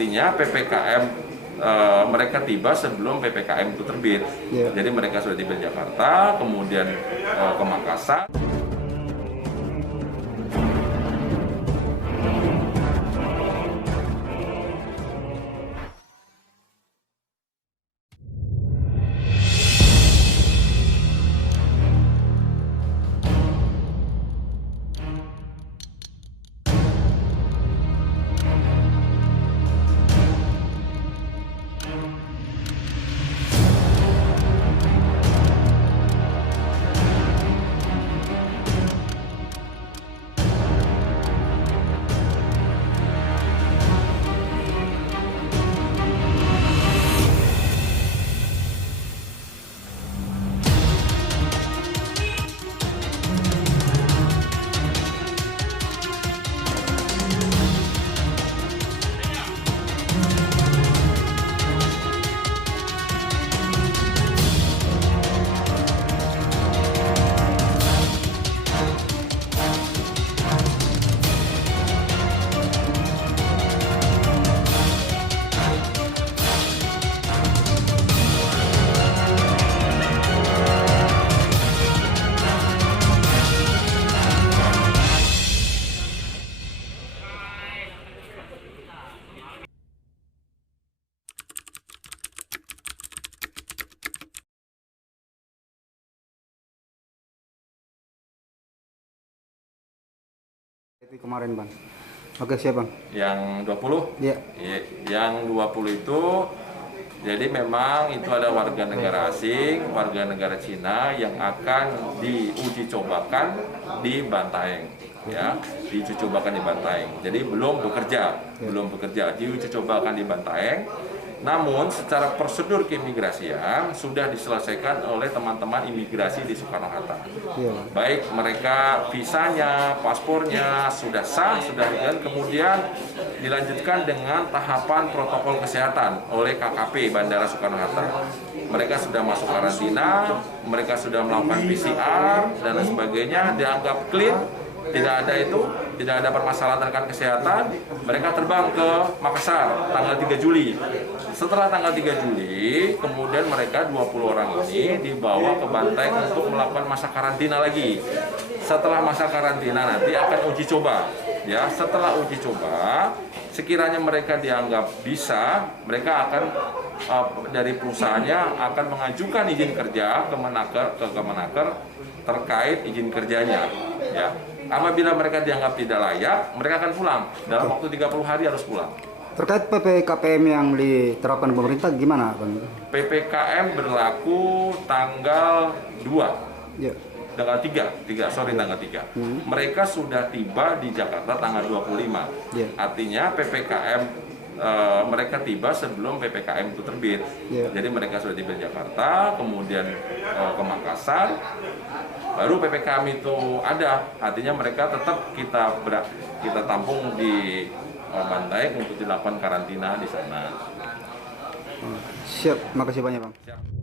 Artinya PPKM mereka tiba sebelum PPKM itu terbit. Jadi mereka sudah tiba di Jakarta, kemudian ke Makassar. Itu kemarin Bang. Oke siap Bang. Yang 20? Iya. Yang 20 itu jadi memang itu ada warga negara asing, warga negara Cina yang akan diuji cobakan di Bantaeng, ya, diuji cobakan di Bantaeng. Jadi belum bekerja, diuji cobakan di Bantaeng. Namun secara prosedur keimigrasian sudah diselesaikan oleh teman-teman imigrasi di Soekarno-Hatta. Baik mereka visanya, paspornya sudah sah, dan kemudian dilanjutkan dengan tahapan protokol kesehatan oleh KKP Bandara Soekarno-Hatta. Mereka sudah masuk karantina, mereka sudah melakukan PCR dan lain sebagainya, dianggap clean. Tidak ada permasalahan terkait kesehatan. Mereka terbang ke Makassar tanggal 3 Juli. Setelah tanggal 3 Juli, kemudian mereka 20 orang ini dibawa ke Bantaeng untuk melakukan masa karantina lagi. Setelah masa karantina nanti akan uji coba. Ya, setelah uji coba, sekiranya mereka dianggap bisa, mereka akan dari perusahaannya akan mengajukan izin kerja ke Kemenaker terkait izin kerjanya. Ya. Apabila mereka dianggap tidak layak, mereka akan pulang. Dalam waktu 30 hari harus pulang. Terkait PPKM yang diterapkan pemerintah gimana Bang? PPKM berlaku tanggal 2. Ya. Tanggal 3. Mereka sudah tiba di Jakarta tanggal 25. Artinya PPKM mereka tiba sebelum PPKM itu terbit. Jadi mereka sudah tiba di Jakarta, kemudian ke Makassar, baru PPKM itu ada. Artinya mereka tetap kita tampung di Bantaeng untuk dilakukan karantina di sana. Siap, makasih banyak Bang. Siap.